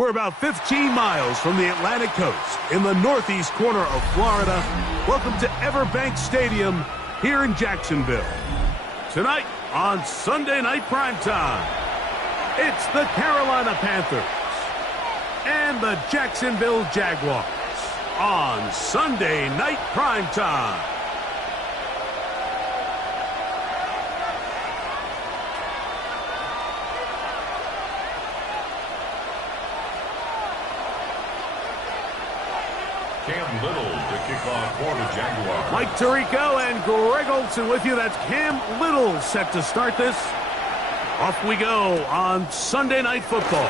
We're about 15 miles from the Atlantic coast in the northeast corner of Florida. Welcome to Everbank Stadium here in Jacksonville. Tonight on Sunday Night Primetime, it's the Carolina Panthers and the Jacksonville Jaguars on Sunday Night Primetime. Cam Little to kick off for the Jaguars. Mike Tirico and Greg Olsen with you. That's Cam Little set to start this. Off we go on Sunday Night Football.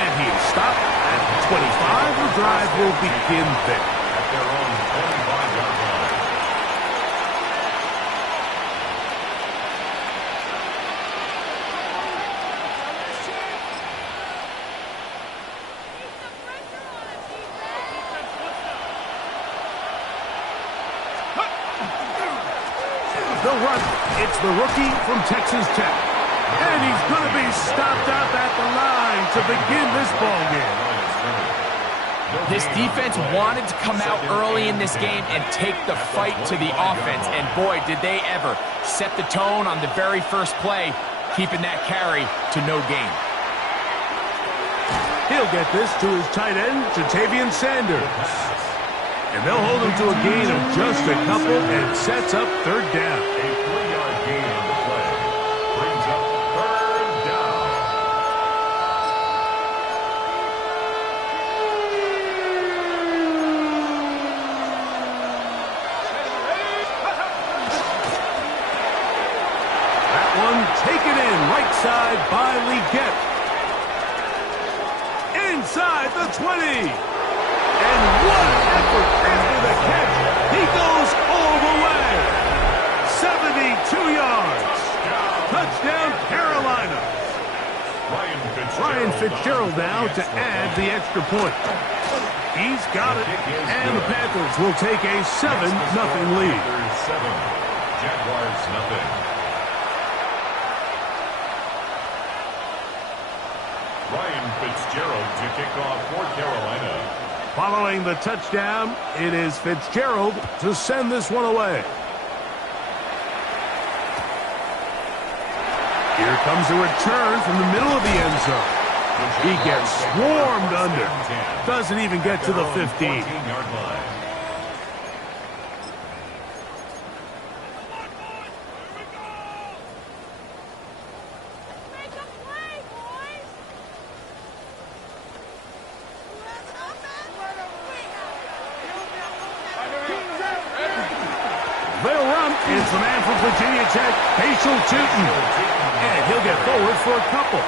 And he's stopped at 25. The drive will begin there. At their own 25-yard line. The run, it's the rookie from Texas Tech. And he's going to be stopped up at the line to begin this ball game. This defense wanted to come out early in this game and take the fight to the offense. And boy, did they ever set the tone on the very first play, keeping that carry to no gain. He'll get this to his tight end, Jatavian Sanders. And they'll hold him to a gain of just a couple and sets up third down. A 3-yard gain on the play. Brings up third down. That one taken in right side by Leggett. Inside the 20. And what an effort after the catch. He goes all the way. 72 yards. Touchdown, Carolina. Ryan Fitzgerald now to add the extra point. He's got it, and the Panthers will take a 7-0 lead. 7, Jaguars nothing. Ryan Fitzgerald to kick off for Carolina. Following the touchdown, it is Fitzgerald to send this one away. Here comes a return from the middle of the end zone. He gets swarmed under. Doesn't even get to the 15. 14-yard line. They'll run. It's the man from Virginia Tech, Facial Tootin. And he'll get forward for a couple.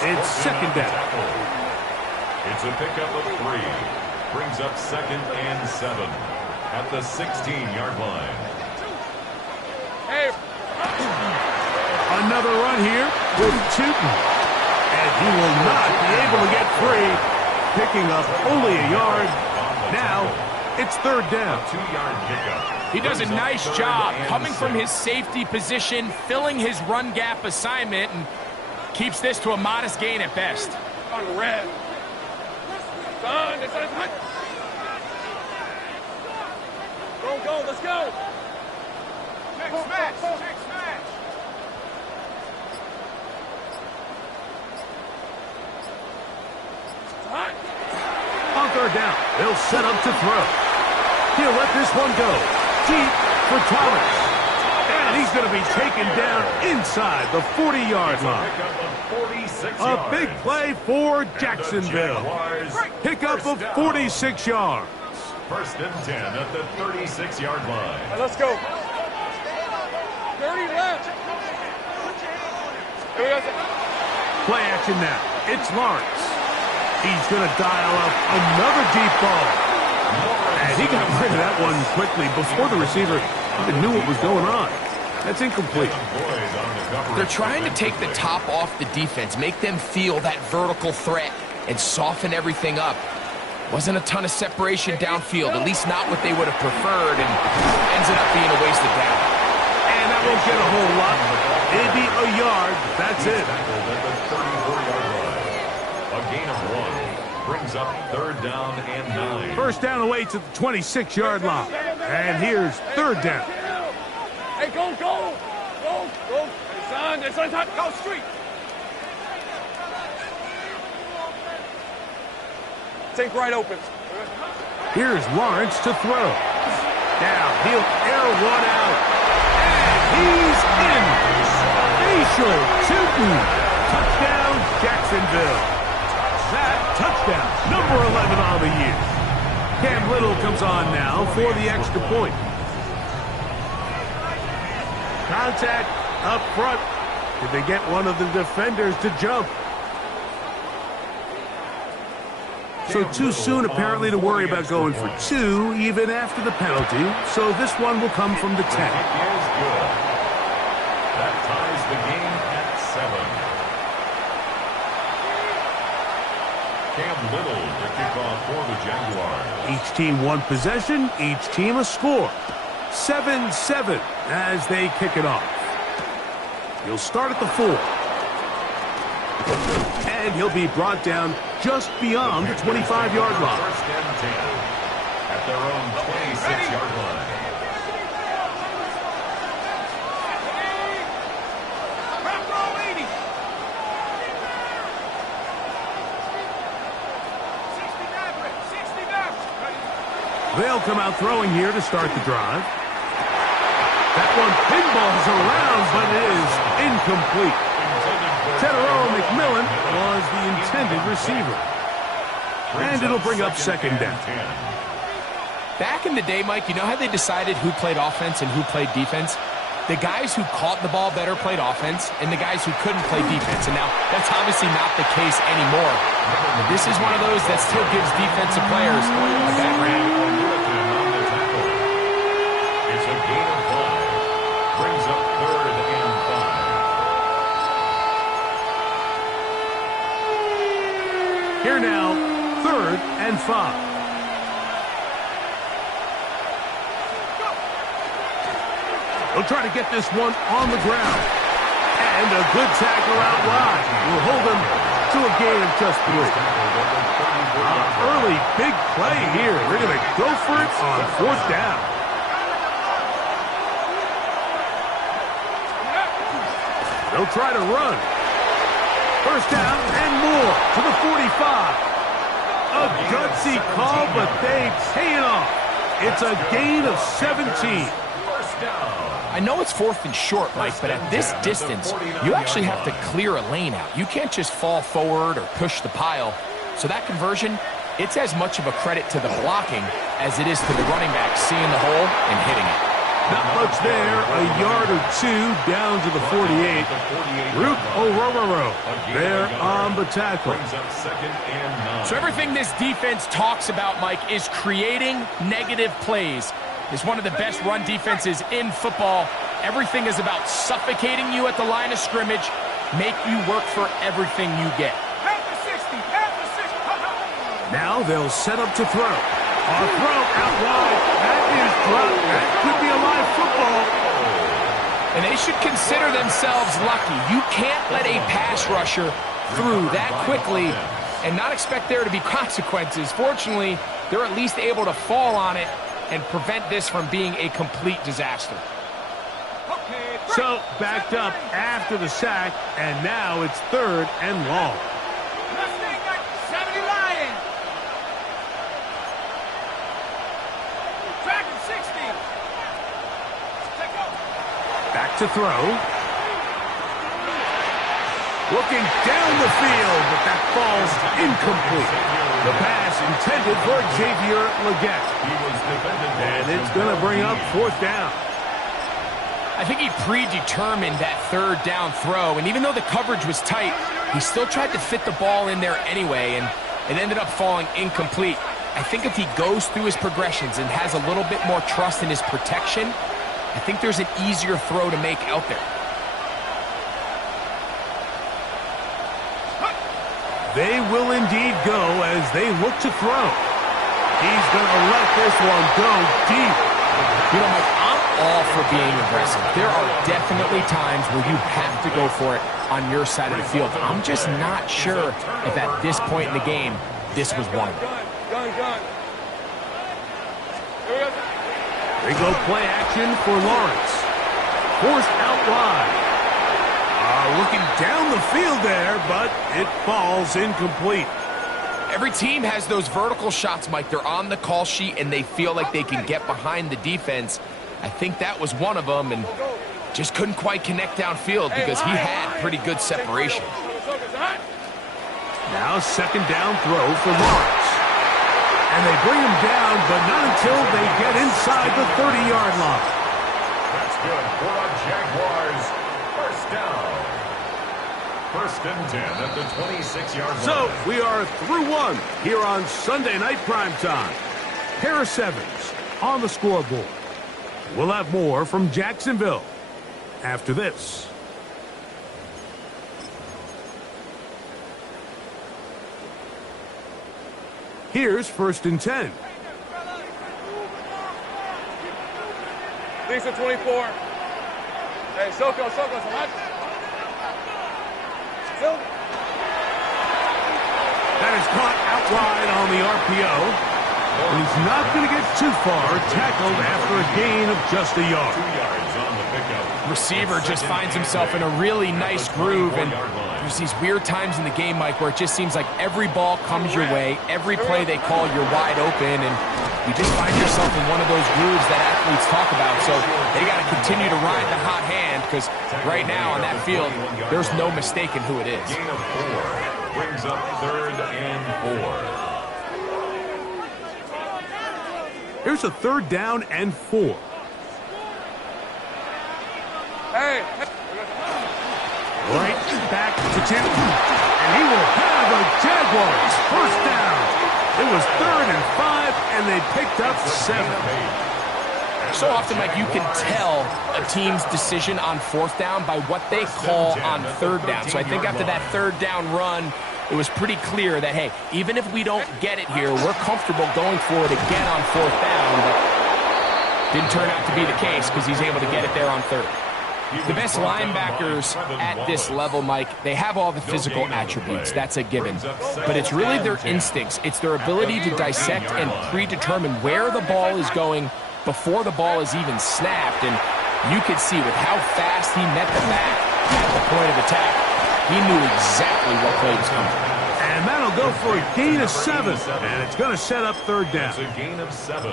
It's second down. It's a pickup of 3. Brings up 2nd and 7 at the 16-yard line. Another run here with Tootin. And he will not be able to get free. Picking up only a yard. Now it's third down. 2-yard pickup. He does a nice job coming from his safety position, filling his run gap assignment, and keeps this to a modest gain at best. Go, let's go. Smash. On third down, they'll set up to throw. He'll let this one go. Deep for Thomas. And he's going to be taken down inside the 40-yard line. A big play for Jacksonville. Pickup of 46 yards. 1st and 10 at the 36-yard line. Right, let's go. 30 left. Play action now. It's Lawrence. He's going to dial up another deep ball. And he got rid of that one quickly before the receiver even knew what was going on. That's incomplete. They're trying to take the top off the defense, make them feel that vertical threat, and soften everything up. Wasn't a ton of separation downfield, at least not what they would have preferred, and ends up being a wasted down. And And that won't get a whole lot. Maybe a yard. That's it. At the 34-yard line. A gain of 1 brings up 3rd down and 9. First down away to the 26-yard line. And here's 3rd down. Hey, go. Hey, son, go street. Take right open. Here's Lawrence to throw. Now he'll air one out. And he's in. Facial Tilton. Touchdown, Jacksonville. That touchdown, number 11 on the year. Cam Little comes on now for the extra point. Contact up front. Did they get one of the defenders to jump? So too soon, apparently, to worry about going for 2, even after the penalty. So this one will come from the 10. Is good. That ties the game at 7. Cam Little to kick off for the Jaguars. Each team one possession, each team a score. 7-7 as they kick it off. He'll start at the 4. And he'll be brought down just beyond the 25-yard line. First and 10 at their own 26-yard line. They'll come out throwing here to start the drive. That one pinballs around, but it is incomplete. Tedero McMillan was the intended receiver. And it'll bring up 2nd down. Back in the day, Mike, you know how they decided who played offense and who played defense? The guys who caught the ball better played offense, and the guys who couldn't play defense. And now, that's obviously not the case anymore. But this is one of those that still gives defensive players a bad rap. It's a gain of 5. Brings up 3rd and 5. Here now, 3rd and 5. They'll try to get this one on the ground. And a good tackle out wide will hold them to a gain of just 3. Early big play here. They're going to go for it on 4th down. They'll try to run. First down and more to the 45. A gutsy call, but they pay it off. It's a gain of 17. I know it's 4th and short, Mike, but at this distance, you actually have to clear a lane out. You can't just fall forward or push the pile. So that conversion, it's as much of a credit to the blocking as it is to the running back seeing the hole and hitting it. Not much there, a yard or 2 down to the 48. Root O'Rororo there on the tackle. So everything this defense talks about, Mike, is creating negative plays. It's one of the best run defenses in football. Everything is about suffocating you at the line of scrimmage, make you work for everything you get. Now they'll set up to throw. A throw out wide. That is dropped. That could be a live football. And they should consider themselves lucky. You can't let a pass rusher through that quickly and not expect there to be consequences. Fortunately, they're at least able to fall on it and prevent this from being a complete disaster. So, backed up after the sack, and now it's 3rd and long. Back to throw. Looking down the field, but that falls incomplete. The pass intended for Xavier Legette. And it's going to bring up 4th down. I think he predetermined that 3rd down throw, and even though the coverage was tight, he still tried to fit the ball in there anyway, and it ended up falling incomplete. I think if he goes through his progressions and has a little bit more trust in his protection, I think there's an easier throw to make out there. They will indeed go as they look to throw. He's going to let this one go deep. You know, Mike, I'm all for being aggressive. There are definitely times where you have to go for it on your side of the field. I'm just not sure if at this point in the game, this was one. Gun. They go play action for Lawrence. Forced out wide. Looking down the field there, but it falls incomplete. Every team has those vertical shots, Mike. They're on the call sheet, and they feel like they can get behind the defense. I think that was one of them, and just couldn't quite connect downfield because he had pretty good separation. Now second down throw for Lawrence. And they bring him down, but not until they get inside the 30-yard line. That's good for the Jaguars. First down. First and 10 at the 26-yard line. So we are through one here on Sunday Night Primetime. Pair of sevens on the scoreboard. We'll have more from Jacksonville after this. Here's first and 10. Lisa 24. Hey, Soko, what? That is caught out wide on the RPO. And he's not going to get too far, tackled after a gain of just a yard. 2 yards on the pickup. Receiver just finds himself in a really nice groove, and there's these weird times in the game, Mike, where it just seems like every ball comes your way, every play they call, you're wide open, and you just find yourself in one of those grooves that athletes talk about. So they got to continue to ride the hot hand, because right now on that field, there's no mistaking who it is. Gain of 4 brings up third and 4. Here's a third down and 4. Hey. Right back to Tim. And he will have a Jaguars first down. It was third and 5, and they picked up 7. So often, Mike, you can tell a team's decision on fourth down by what they call on third down. So I think after that third down run, it was pretty clear that, hey, even if we don't get it here, we're comfortable going for it again on fourth down. But didn't turn out to be the case because he's able to get it there on third. The best linebackers at this level, Mike, they have all the physical attributes. That's a given. But it's really their instincts. It's their ability to dissect and predetermine where the ball is going before the ball is even snapped. And you could see with how fast he met the back at the point of attack, he knew exactly what play was coming. And that'll go for a gain of 7. And it's going to set up third down. It's a gain of 7.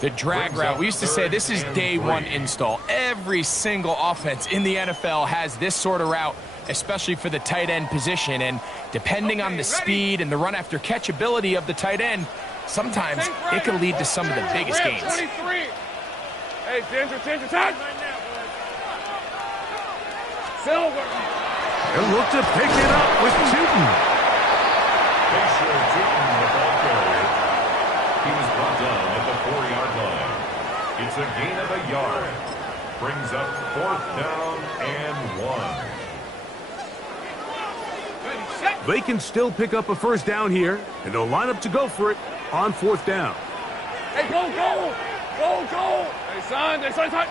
The drag route, we used to say this is day one install. Every single offense in the NFL has this sort of route, especially for the tight end position. And depending on the speed and the run after catch ability of the tight end, sometimes it can lead to some of the biggest gains. 23. Hey, Ginger, touch. Silver. They'll look to pick it up with Tootin. They show Tootin the ball carrier. He was brought down at the 4-yard line. It's a gain of a yard. Brings up fourth down and 1. They can still pick up a first down here, and they'll line up to go for it on fourth down. Hey, go. Hey, son, touch.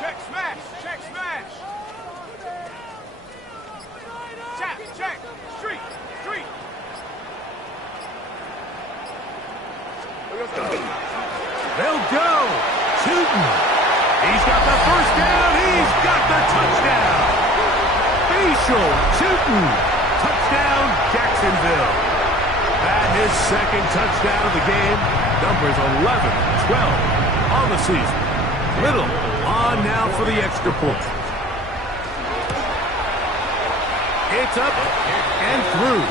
Check, smash. Check. Street. They'll go. Tootin. He's got the first down. He's got the touchdown. Facial Tootin. Touchdown, Jacksonville. That his second touchdown of the game. Numbers 11, 12 on the season. Little on now for the extra point. It's up and through.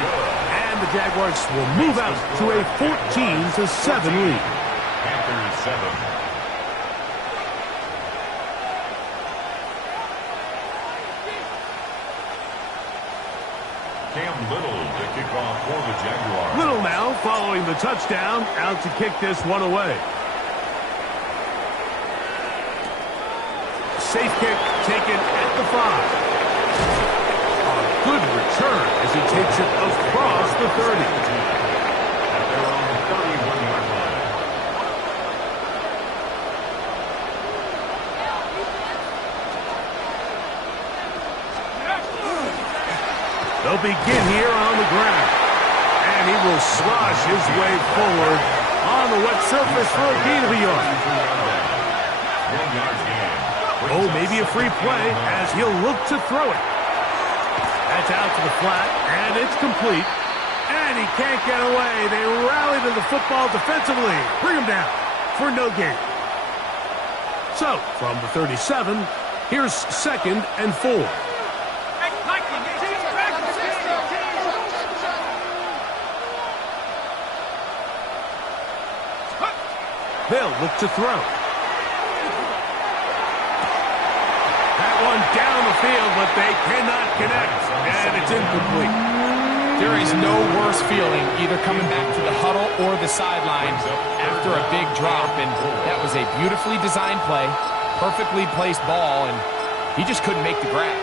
And the Jaguars will move out to a 14-7 lead. Panthers 7. Cam Little to kick off for the Jaguars. Little now following the touchdown, out to kick this one away. Safe kick taken at the 5. A good return as he takes it across the 30. At their own 31-yard line. They'll begin here on the ground. And he will slosh his way forward on the wet surface for a gain of a yard. Oh, maybe a free play as he'll look to throw it. That's out to the flat, and it's complete. And he can't get away. They rally to the football defensively. Bring him down for no gain. So, from the 37, here's 2nd and 4. They'll look to throw. That one down the field, but they cannot connect, and it's incomplete. There is no worse feeling either coming back to the huddle or the sideline after a big drop, and that was a beautifully designed play, perfectly placed ball, and he just couldn't make the grab.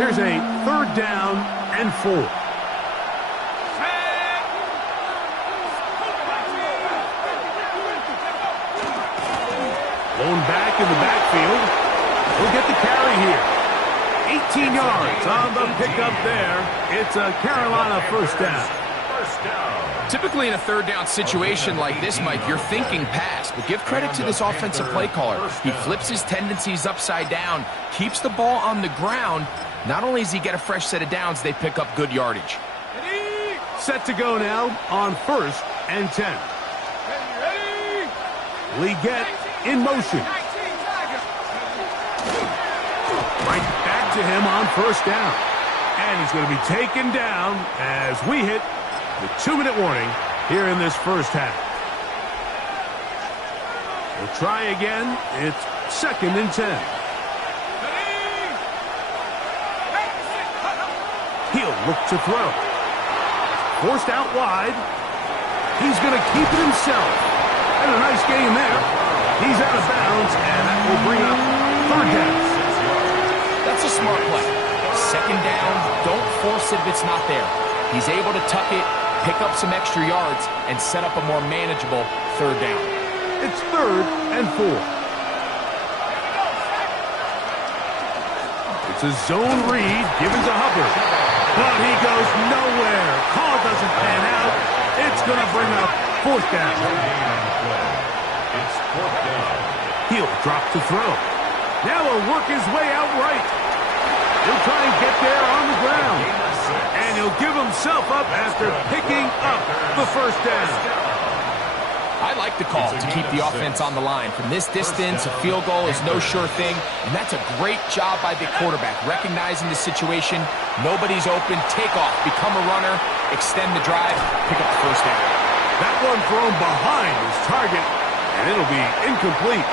Here's a 3rd down and 4. Blown back in the backfield. He'll get the carry here. 18 yards on the pickup there. It's a Carolina first down. Typically in a 3rd down situation like this, Mike, you're thinking pass, but give credit to this offensive play caller. He flips his tendencies upside down, keeps the ball on the ground. Not only does he get a fresh set of downs, they pick up good yardage. Set to go now on 1st and 10. Leggett in motion. Right back to him on 1st down. And he's going to be taken down as we hit the 2-minute warning here in this first half. We'll try again. It's 2nd and 10. He'll look to throw. Forced out wide. He's going to keep it himself. And a nice game there. He's out of bounds, and that will bring up 3rd down. That's a smart play. 2nd down, don't force it if it's not there. He's able to tuck it, pick up some extra yards, and set up a more manageable 3rd down. It's 3rd and 4. It's a zone read, given to Hubbard. But he goes nowhere. Call doesn't pan out. It's going to bring up 4th down. It's 4th down. He'll drop to throw. Now he'll work his way out right. He'll try and get there on the ground. And he'll give himself up after picking up the 1st down. I like the call to keep the offense on the line. From this distance, a field goal is no sure thing, and that's a great job by the quarterback, recognizing the situation. Nobody's open. Take off, become a runner, extend the drive, pick up the 1st down. That one thrown behind his target, and it'll be incomplete.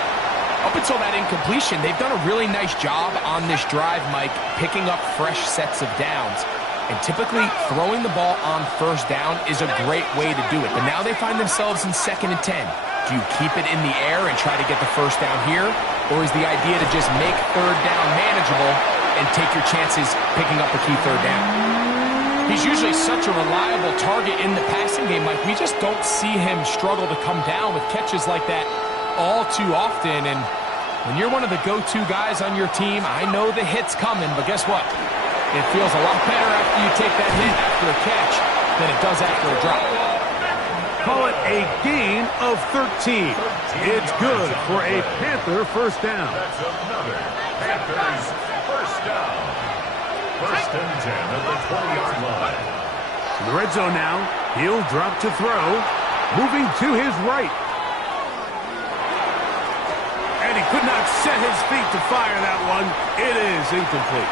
Up until that incompletion, they've done a really nice job on this drive, Mike, picking up fresh sets of downs. And typically, throwing the ball on 1st down is a great way to do it. But now they find themselves in 2nd and 10. Do you keep it in the air and try to get the 1st down here? Or is the idea to just make 3rd down manageable and take your chances picking up a key 3rd down? He's usually such a reliable target in the passing game, Mike. We just don't see him struggle to come down with catches like that all too often. And when you're one of the go-to guys on your team, I know the hit's coming, but guess what? It feels a lot better after you take that hit after a catch than it does after a drop. Call it a gain of 13. It's good for a Panther 1st down. That's another Panthers 1st down. 1st and 10 at the 20-yard line. In the red zone now, he'll drop to throw, moving to his right. And he could not set his feet to fire that one. It is incomplete.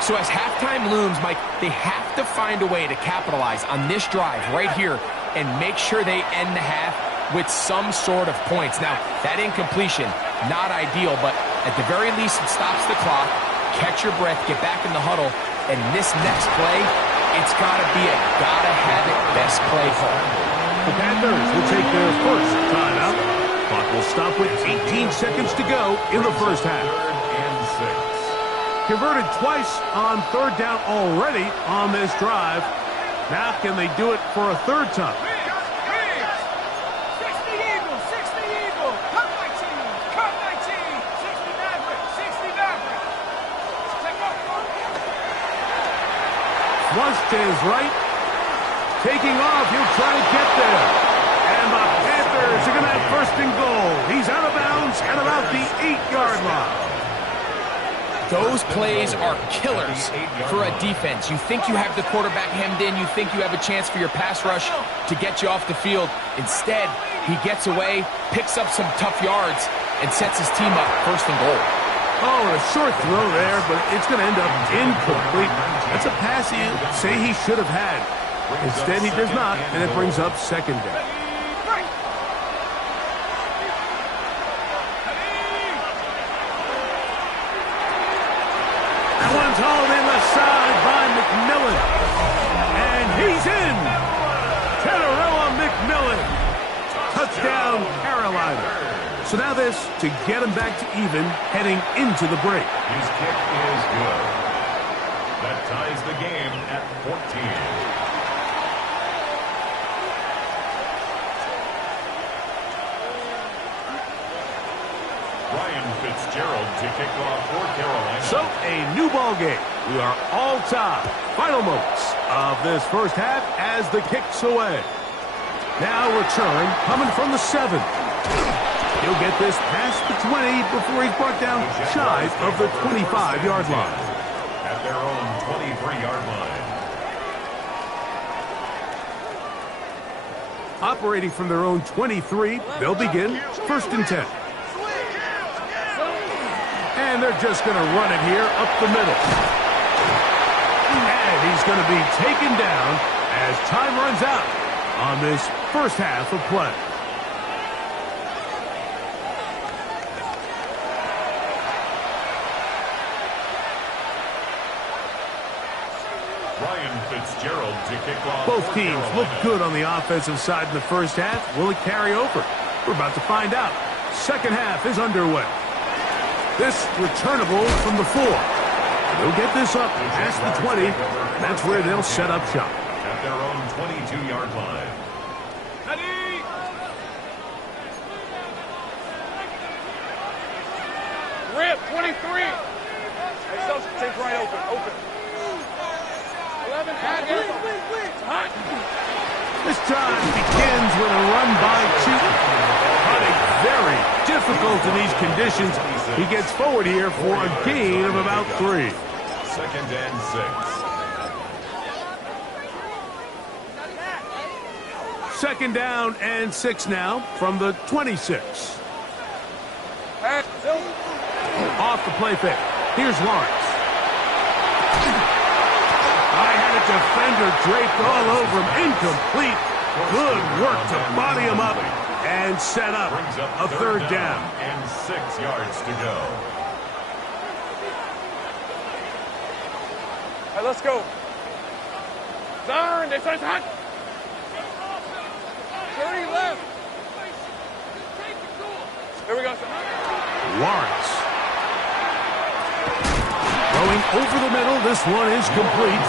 So as halftime looms, Mike, they have to find a way to capitalize on this drive right here and make sure they end the half with some sort of points. Now, that incompletion, not ideal, but at the very least it stops the clock. Catch your breath, get back in the huddle, and this next play, it's got to be a gotta-have-it best play call. The Panthers will take their first timeout. Clock will stop with 18 seconds to go in the first half. 3rd and 6. Converted twice on 3rd down already on this drive. Now can they do it for a 3rd time? 60 Eagles, 60 Eagles, cut 19, cut 19, 60 Maverick, 60 Maverick. Take off. to his right. Taking off, he'll try to get there. And the Panthers are going to have first and goal. He's out of bounds at about the 8-yard line. Those plays are killers for a defense. You think you have the quarterback hemmed in. You think you have a chance for your pass rush to get you off the field. Instead, he gets away, picks up some tough yards, and sets his team up first and goal. Oh, a short throw there, but it's going to end up incomplete. That's a pass you say he should have had. Instead, he does not, and it brings up second down. That one's hauled in the side by McMillan. And he's in. Tenerella McMillan. Touchdown, Carolina. So now this to get him back to even heading into the break. His kick is good. That ties the game at 14. Ryan Fitzgerald to kick off for Carolina. So a new ball game. We are all tied. Final moments of this first half as the kick's away. Now return coming from the 7. He'll get this past the 20 before he's brought down shy of the 25-yard line. At their own 23-yard line. Operating from their own 23, they'll begin first and 10. And they're just going to run it here up the middle. And he's going to be taken down as time runs out on this first half of play. Ryan Fitzgerald to kick off. Both teams look good on the offensive side in the first half. Will it carry over? We're about to find out. Second half is underway. This returnable from the 4. They'll get this up past the 20. That's where they'll set up shop. At their own 22-yard line. Ready? Rip, 23. Hey, so take right open. 11, hot. This drive begins with a run by Cheaton. But a very difficult in these conditions. He gets forward here for a gain of about 3. Second and 6. Second down and 6 now from the 26. Off the play fake. Here's Lawrence. I had a defender draped all over him. Incomplete. Good work to body him up and set up a third down. And 6 yards to go. Hey, let's go. Darn, this is hot. 30 left. Here we go. Lawrence. Going over the middle. This one is complete.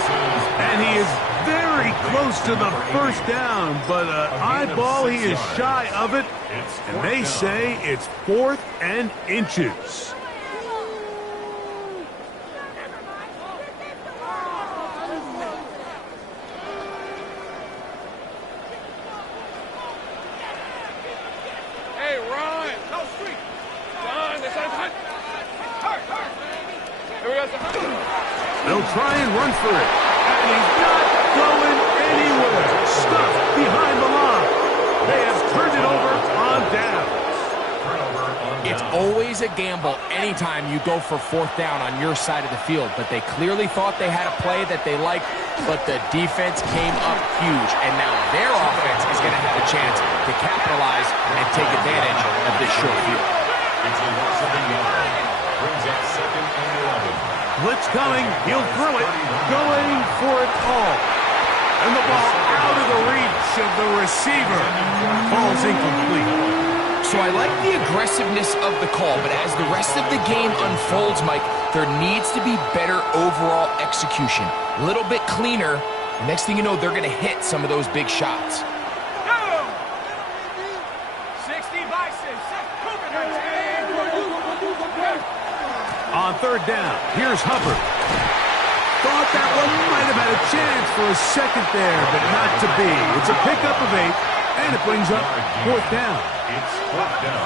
And he is very close to the first down. But eyeball, he is shy of it. And they say it's 4th and inches. Hey, Ron. No, street. Ron, this is hot. Here we go. They'll try and run for it. And he's not going anywhere. Stuck behind the line. They have turned it over on downs. It's always a gamble anytime you go for 4th down on your side of the field. But they clearly thought they had a play that they liked, but the defense came up huge. And now their offense is going to have a chance to capitalize and take advantage of this short field. It's a loss of a yard. Brings up second and 11. Blitz coming. He'll throw it. Going for it all. And the ball out of the reach of the receiver. Falls incomplete. So I like the aggressiveness of the call, but as the rest of the game unfolds, Mike, there needs to be better overall execution. A little bit cleaner. Next thing you know, they're going to hit some of those big shots. 60 by 6. On third down, here's Hubbard. thought that one might have had a chance for a second there, but not to be. It's a pickup of 8, and it brings up 4th down. It's 4th down.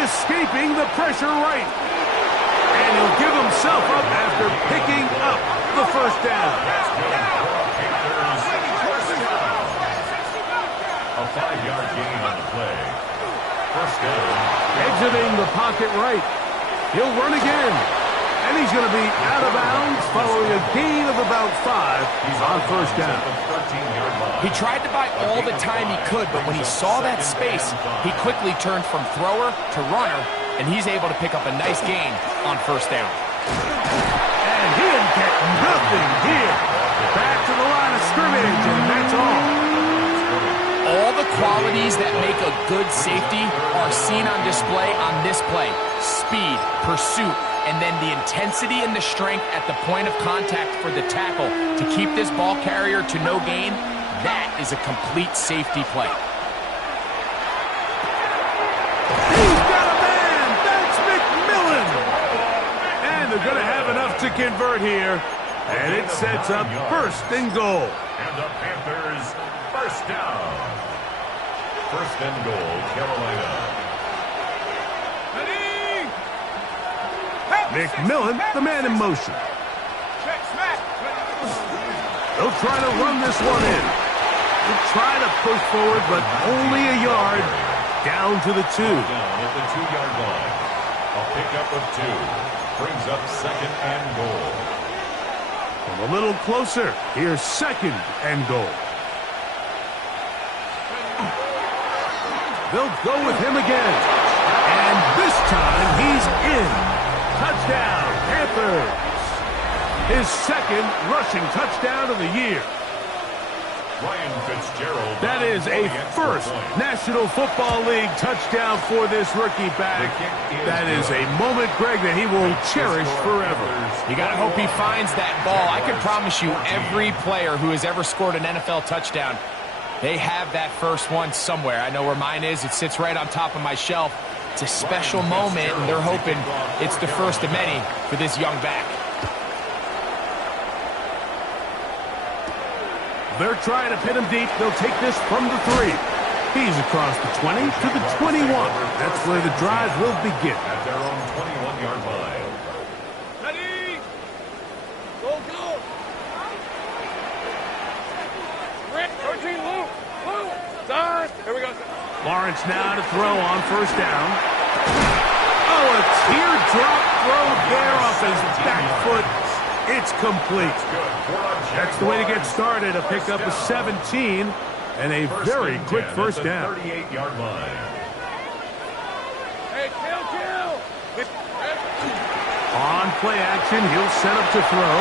Escaping the pressure right. And he'll give himself up after picking up the 1st down. A 5-yard gain on the play. 1st down. Exiting the pocket right. He'll run again. And he's going to be out of bounds following a gain of about 5 on 1st down. He tried to buy all the time he could, but when he saw that space, he quickly turned from thrower to runner, and he's able to pick up a nice gain on 1st down. And he'll get nothing here. Back to the line of scrimmage, and that's all. All the qualities that make a good safety are seen on display on this play. Speed, pursuit, and then the intensity and the strength at the point of contact for the tackle to keep this ball carrier to no gain. That is a complete safety play. He's got a man! That's McMillan! And they're going to have enough to convert here. And it sets up 1st and goal. And the Panthers 1st down. 1st and goal, Carolina. McMillan, the man in motion. They'll try to run this one in. They'll try to push forward, but only a yard down to the 2. Down at the 2-yard line. A pickup of 2 brings up 2nd and goal. From a little closer, here's 2nd and goal. They'll go with him again. And this time he's in. Touchdown, Panthers. His 2nd rushing touchdown of the year. Ryan Fitzgerald. That is a 1st National Football League touchdown for this rookie back. That is a moment, Greg, that he will cherish forever. You got to hope he finds that ball. I can promise you every player who has ever scored an NFL touchdown, they have that first one somewhere. I know where mine is. It sits right on top of my shelf. It's a special moment, and they're hoping it's the first of many for this young back. They're trying to pin him deep. They'll take this from the 3. He's across the 20 to the 21. That's where the drive will begin. At their own 21-yard line. Ready? Go, go. Rick, 13, Lou. Lou. Done. Here we go. Lawrence now to throw on 1st down. Oh, a teardrop throw there off his back foot. It's complete. That's the way to get started. A pickup of 17 and a very quick 1st down. 38-yard line. Hey, kill. On play action, he'll set up to throw.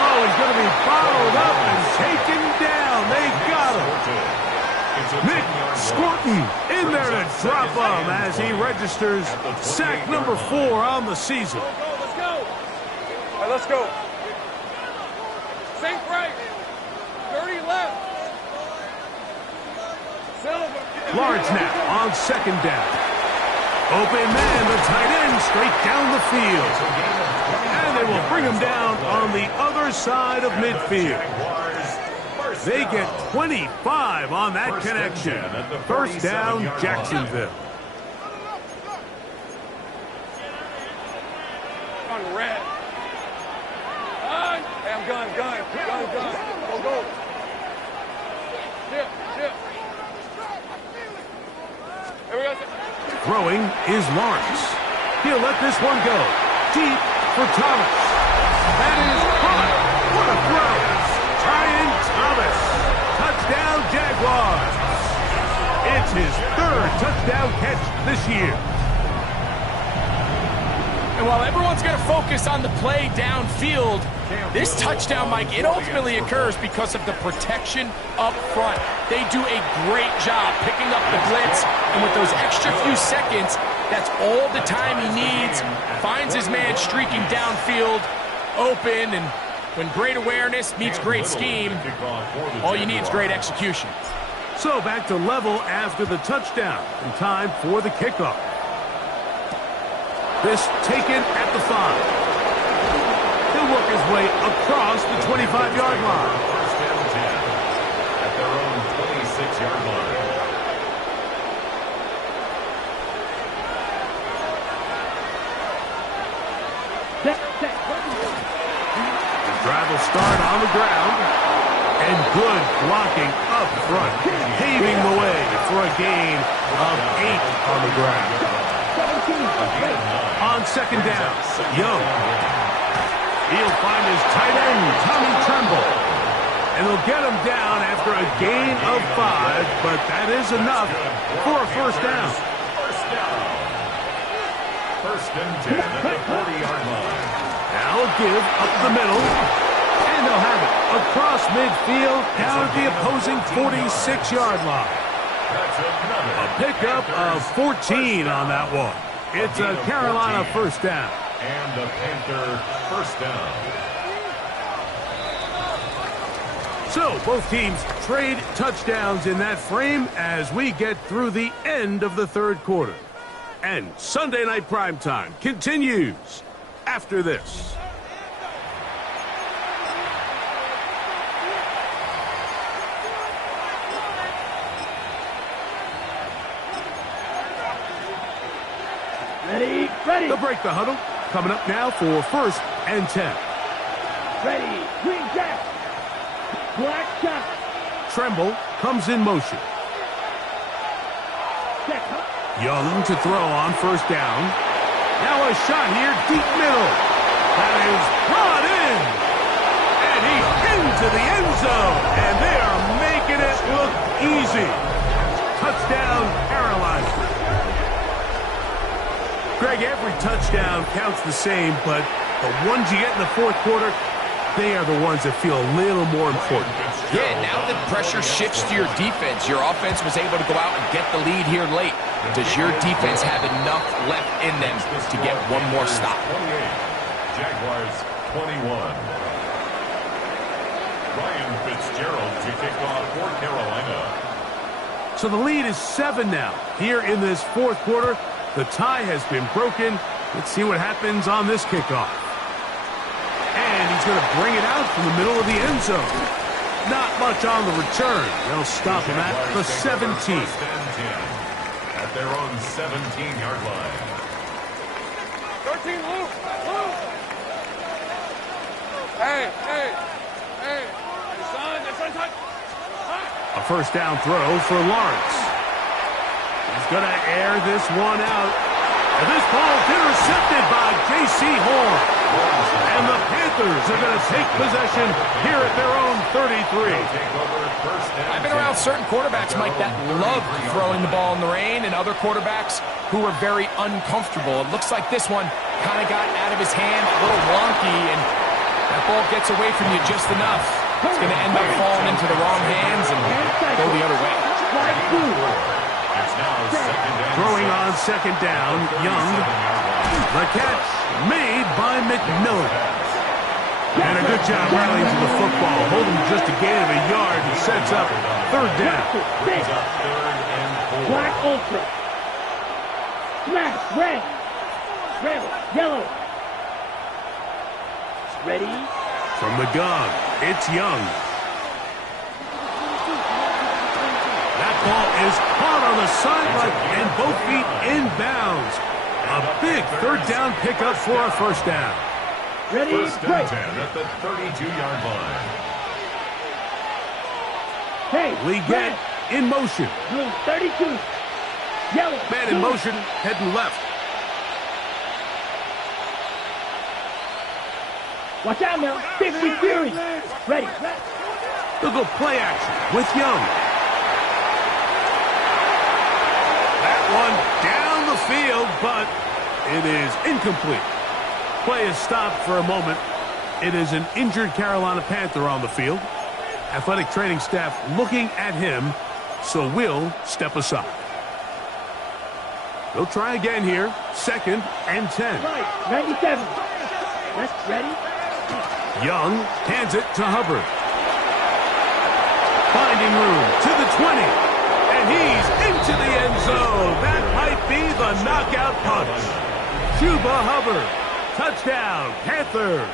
Oh, he's going to be followed up and taken down. They got him. Nick Scorton in there to drop him as he registers sack number 4 on the season. Let's go. All right, let's go. Sink right. 30 left. Silver. Lawrence now on 2nd down. Open man, the tight end, straight down the field. And they will bring him down on the other side of midfield. They get 25 on that connection. 1st down, Jacksonville. On red. Hey, I'm gun. Go, go. Chip. Here we go. Throwing is Lawrence. He'll let this one go. Deep for Thomas. That is hot. What a throw. Ryan Thomas. Touchdown, Jaguars. It's his 3rd touchdown catch this year. And while everyone's going to focus on the play downfield, this touchdown, Mike, it ultimately occurs because of the protection up front. They do a great job picking up the blitz, and with those extra few seconds, that's all the time he needs. Finds his man streaking downfield, open, and when great awareness meets great scheme, all you need is great execution. So back to level after the touchdown, and time for the kickoff. This taken at the 5. his way across the 25-yard line. First and 10 at their own 26-yard line. The drive will start on the ground. And good blocking up front, paving the way for a gain of 8 on the ground. On second down, Young. He'll find his tight end, Tommy Tremble. And they'll get him down after a gain of 5, but that is enough for a first down. First down. First and 10 at the 40-yard line. Now a give up the middle. And they'll have it across midfield down at the opposing 46-yard line. A pickup of 14 on that one. It's a Carolina first down. And the Panther first down. So both teams trade touchdowns in that frame as we get through the end of the third quarter. And Sunday Night Primetime continues after this. Ready. They'll break the huddle. Coming up now for first and 10. Ready. Green JAX. Black JAX. Tremble comes in motion. Young to throw on first down. Now a shot here, deep middle. That is brought in. And he's into the end zone. And they are making it look easy. Touchdown, Carolina. Greg, every touchdown counts the same, but the ones you get in the fourth quarter, they are the ones that feel a little more important. Yeah, now that pressure shifts to your defense, your offense was able to go out and get the lead here late. Does your defense have enough left in them to get one more stop? 28, Jaguars 21. Ryan Fitzgerald to kick off for Carolina. So the lead is 7 now. Here in this fourth quarter, the tie has been broken. Let's see what happens on this kickoff. And he's going to bring it out from the middle of the end zone. Not much on the return. They'll stop him at the 17. First and 10 at their own 17-yard line. 13, Luke. Hey. Son. A first down throw for Lawrence. He's going to air this one out. And this ball's intercepted by J.C. Horn. And the Panthers are going to take possession here at their own 33. I've been around certain quarterbacks, Mike, that love throwing the ball in the rain, and other quarterbacks who are very uncomfortable. It looks like this one kind of got out of his hand, a little wonky, and that ball gets away from you just enough. It's going to end up falling into the wrong hands and go the other way. Throwing on second down, Young. The catch made by McMillan. And a good job rallying to the football. Holding just a gain of a yard and sets up third down. Black Ultra. Smash. Red. Rebel. Yellow. Ready. From the gun, it's Young. That ball is caught on the sideline and both feet inbounds. A big third down pickup for a first down. Ready, First and break. 10 at the 32-yard line. Hey, Leggett in motion. blue 32. Yellow. Man in motion, heading left. Watch out now. 50 Fury. Ready. They'll go play action with Young. That one down the field, but it is incomplete. Play is stopped for a moment. It is an injured Carolina Panther on the field. Athletic training staff looking at him, so we'll step aside. They'll try again here. Second and 10. Right. 97. That's ready. Young hands it to Hubbard. Finding room to the 20. And he's into the end zone. That might be the knockout punch. Chuba Hubbard. Touchdown, Panthers.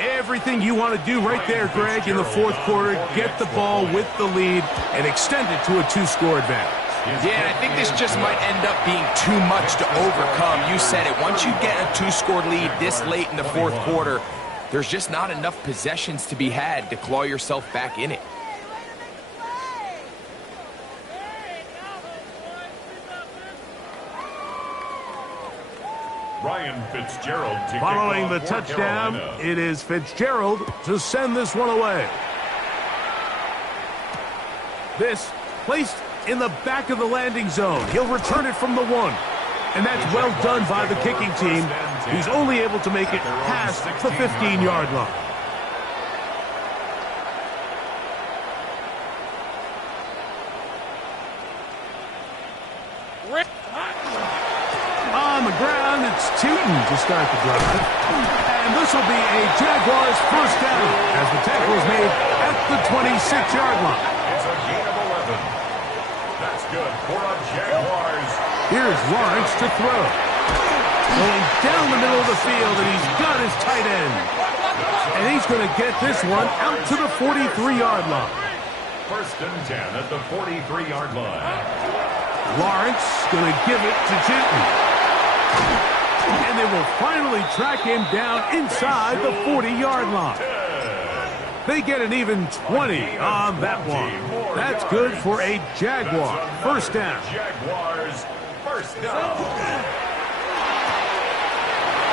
Everything you want to do right there, Greg, in the fourth quarter, get the ball with the lead and extend it to a 2-score advantage. Yeah, I think this just might end up being too much to overcome. You said it. Once you get a 2-score lead this late in the fourth quarter, there's just not enough possessions to be had to claw yourself back in it. Ryan Fitzgerald to Following the kick off for touchdown, Carolina. it is Fitzgerald to send this one away. This placed in the back of the landing zone. He'll return it from the 1. And that's well done by the kicking team, who's only able to make it past the 15-yard line. On the ground, it's Tootin to start the drive. And this will be a Jaguars first down as the tackle is made at the 26-yard line. It's a gain of 11. That's good for a Jaguars. Here's Lawrence to throw. Going down the middle of the field, and he's got his tight end. And he's going to get this one out to the 43-yard line. First and 10 at the 43-yard line. Lawrence going to give it to Tootin. And they will finally track him down inside the 40-yard line. They get an even 20 on that one. That's good for a Jaguar first down. Jaguars first down.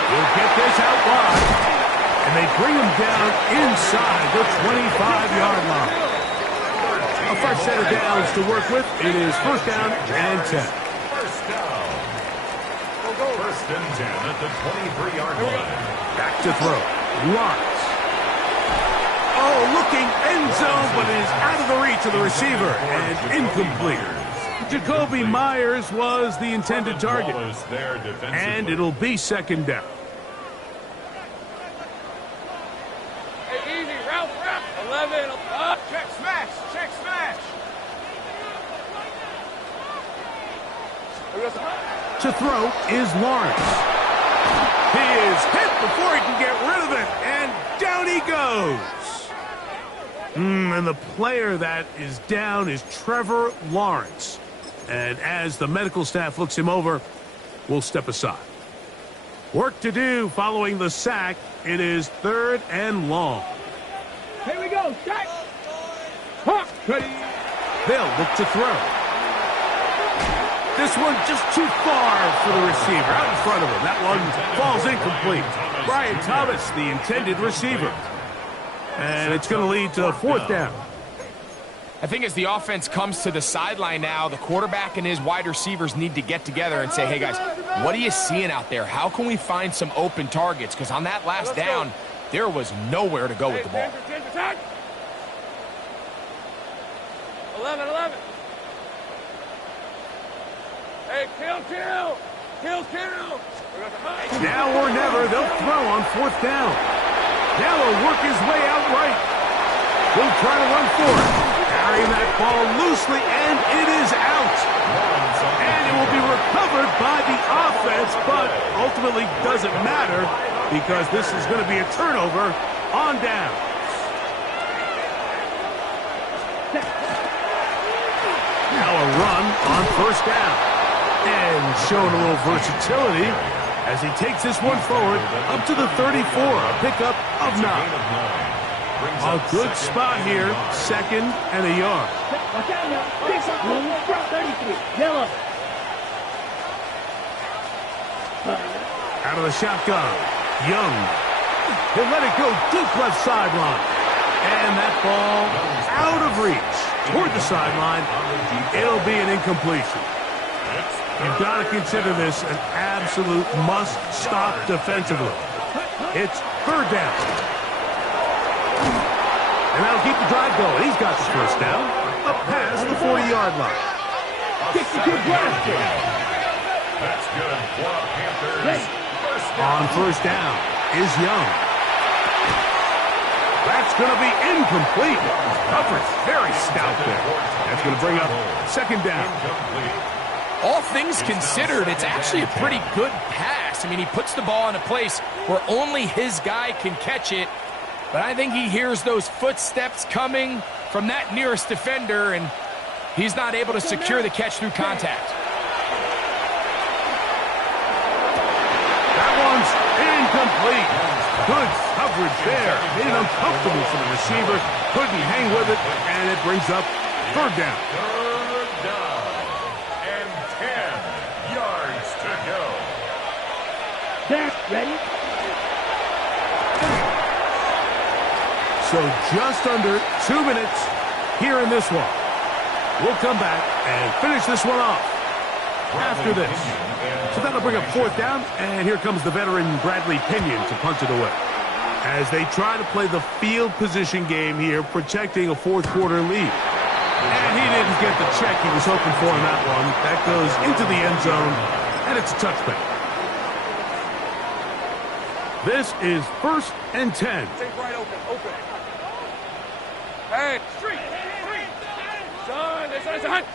He'll get this out wide. And they bring him down inside the 25-yard line. A fresh set of downs to work with. It is first down and 10. First down. First and 10 at the 23-yard line. Back to throw. Lawrence. Oh, looking end zone, but it is out of the reach of the receiver and incomplete. Jacoby Myers was the intended target. And it'll be second down. Hey, easy, route, 11, up, check smash, check smash. To throw is Lawrence. He is hit before he can get rid of it, and down he goes. And the player that is down is Trevor Lawrence. And as the medical staff looks him over, we'll step aside. Work to do following the sack. It is third and long. Here we go, set. Huh. Ready. They'll look to throw. This one just too far for the receiver, out in front of him. That one falls incomplete. Brian Thomas, the intended receiver. And it's going to lead to a fourth down. I think as the offense comes to the sideline now, the quarterback and his wide receivers need to get together and say, hey, guys, what are you seeing out there? How can we find some open targets? Because on that last down, there was nowhere to go with the ball. 11. Hey, kill. Now or never, they'll throw on fourth down. Now he'll work his way out right. He'll try to run for it. Carrying that ball loosely, and it is out. And it will be recovered by the offense, but ultimately doesn't matter because this is going to be a turnover on down. Now a run on first down. And showing a little versatility as he takes this one forward up to the 34, a pickup of 9. A good spot here, second and a yard. Watch out now. 33. Yellow. Out of the shotgun, Young. He'll let it go deep left sideline. And that ball out of reach toward the sideline. It'll be an incompletion. You've got to consider this an absolute must-stop defensively. It's third down. And that'll keep the drive going. He's got the first down up past the 40-yard line. 62 blaster. That's good for Panthers. On first down is Young. That's going to be incomplete. Coverage very stout there. That's going to bring up second down. All things considered, it's actually a pretty good pass. I mean, he puts the ball in a place where only his guy can catch it, But I think he hears those footsteps coming from that nearest defender, and he's not able to secure the catch through contact. That one's incomplete. Good coverage there. Made it uncomfortable for the receiver. Couldn't hang with it, and it brings up third down. Third down. And 10 yards to go. JAX, ready? So just under 2 minutes here in this one. We'll come back and finish this one off after this. So that'll bring up fourth down, and here comes the veteran Bradley Pinion to punt it away. As they try to play the field position game here, protecting a fourth quarter lead. And he didn't get the check he was hoping for in that one. That goes into the end zone, and it's a touchback. This is 1st and 10. Take right open. Hey, street. Son, there's a hunt.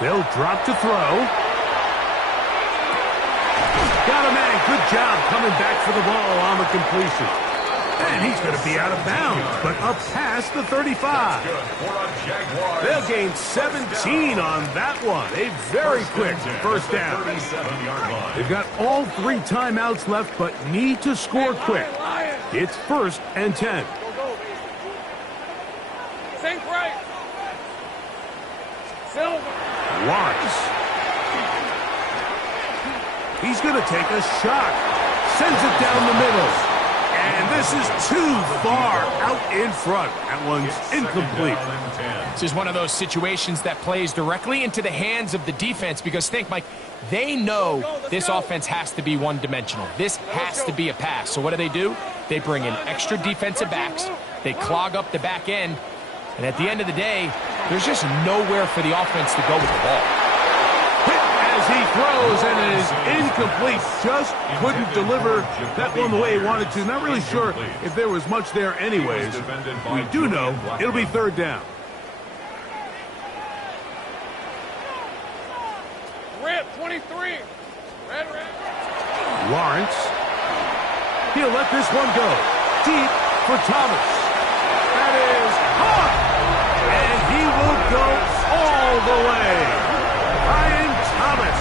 They'll drop to throw. Got a man. Good job coming back for the ball on the completion. And he's going to be out of bounds, but up past the 35. They'll gain 17 on that one. A very quick first down. They've got all 3 timeouts left, but need to score quick. It's 1st and 10. Think right. Silver. Lawrence. He's going to take a shot. Sends it down the middle. And this is too far out in front. That one's incomplete. This is one of those situations that plays directly into the hands of the defense because think, Mike, they know this offense has to be one-dimensional. This has to be a pass. So what do? They bring in extra defensive backs. They clog up the back end. And at the end of the day, there's just nowhere for the offense to go with the ball. Hit as he throws, and it is incomplete. Just couldn't deliver that one the way he wanted to. Not really sure if there was much there anyways. We do know it'll be 3rd down. Rip, 23. Red. Lawrence. He'll let this one go. Deep for Thomas. That is hot. And he will go all the way. Ryan Thomas.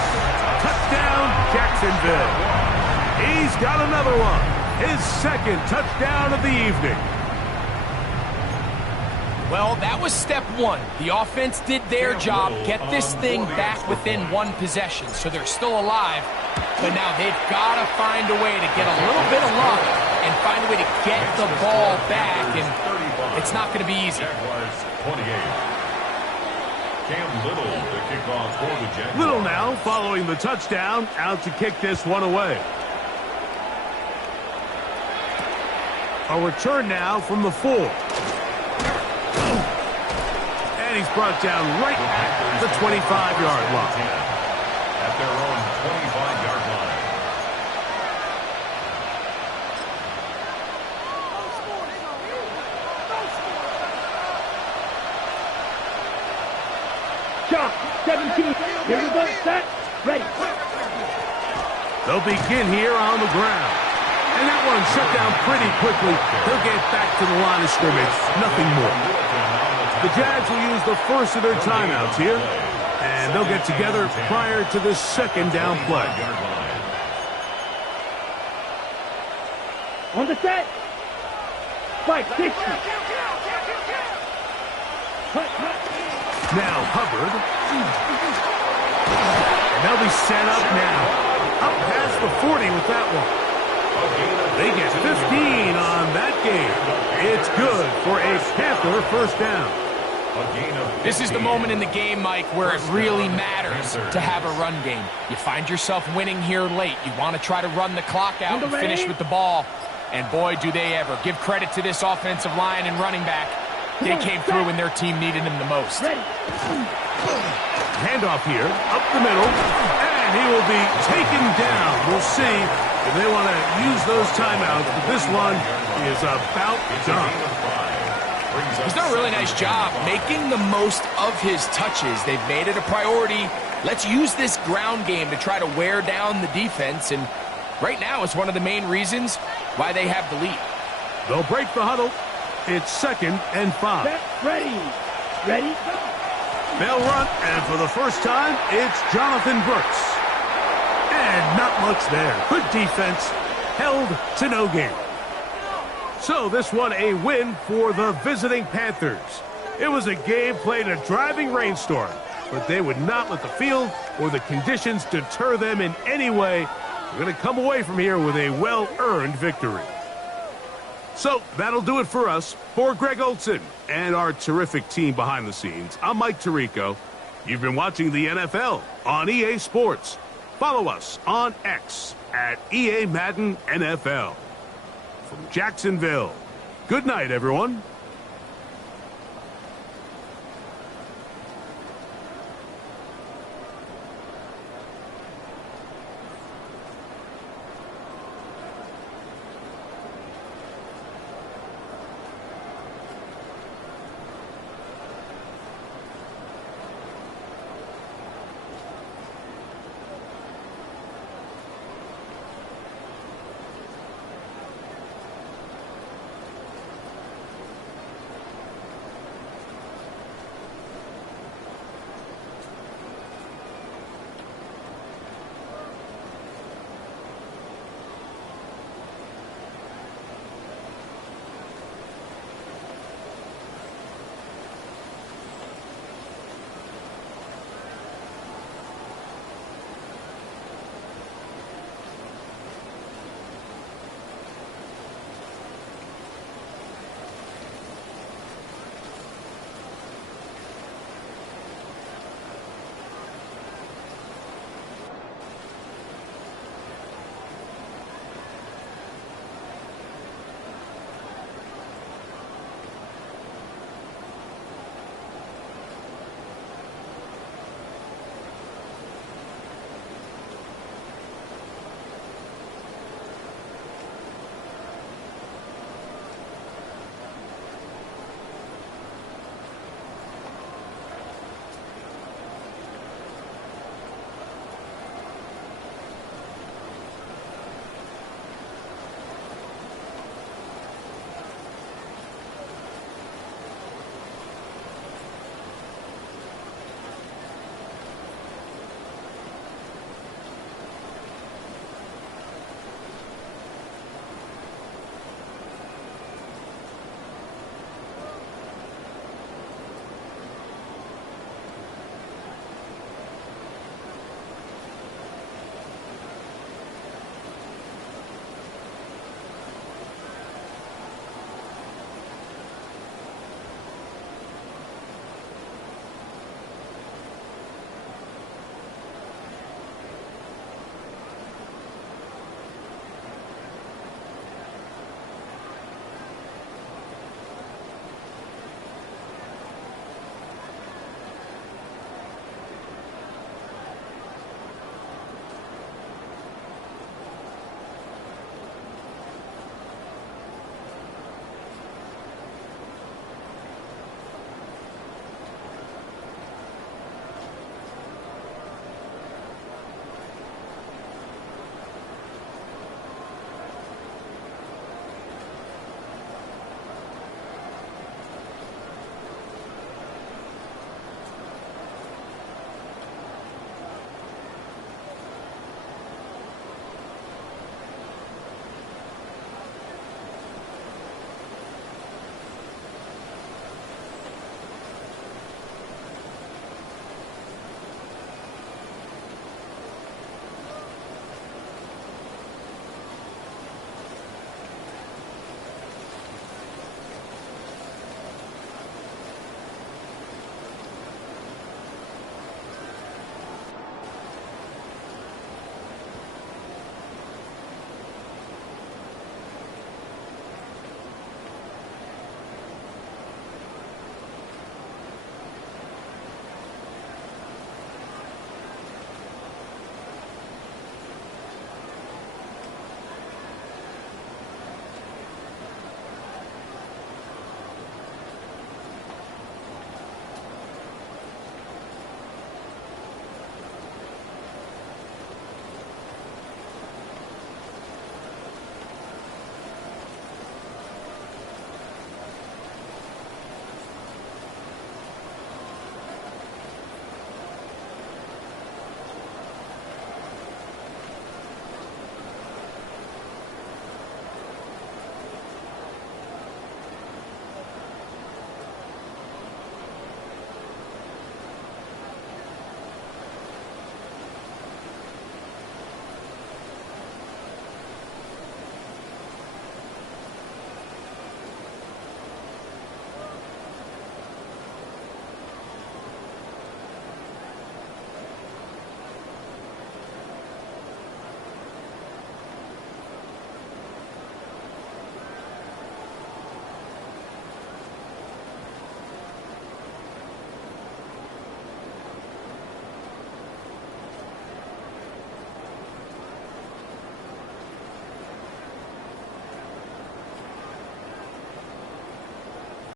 Touchdown, Jacksonville. He's got another one. His 2nd touchdown of the evening. Well, that was step 1. The offense did their job, get this thing back within 1 possession, so they're still alive. But now they've got to find a way to get a little bit of luck and find a way to get the ball back, and it's not going to be easy. Little now following the touchdown, out to kick this one away. A return now from the 4. And he's brought down right at the 25-yard line. At their own 25-yard line. Shot, 17. Here we go, set, ready. They'll begin here on the ground. And that one shut down pretty quickly. They'll get back to the line of scrimmage. Nothing more. The Jags will use the first of their timeouts here. And they'll get together prior to the 2nd down play. On the set. 560. Now Hubbard. And they'll be set up now. Up past the 40 with that one. They get 15 on that game. It's good for a Panther first down. This is the moment in the game, Mike, where it really matters to have a run game. You find yourself winning here late. You want to try to run the clock out and finish with the ball. And boy, do they ever. Give credit to this offensive line and running back. They came through when their team needed him the most. Handoff here, up the middle, and he will be taken down. We'll see if they want to use those timeouts, but this one is about done. He's done a really nice job making the most of his touches. They've made it a priority. Let's use this ground game to try to wear down the defense, and right now is one of the main reasons why they have the lead. They'll break the huddle. It's 2nd and 5. Set, ready. Ready, go. They'll run, and for the first time, it's Jonathan Brooks. And not much there. Good defense, held to no gain. So this one a win for the visiting Panthers. It was a game played in a driving rainstorm, but they would not let the field or the conditions deter them in any way. They're going to come away from here with a well-earned victory. So that'll do it for us. For Greg Olson and our terrific team behind the scenes, I'm Mike Tirico. You've been watching the NFL on EA Sports. Follow us on X at EA Madden NFL. From Jacksonville, good night, everyone.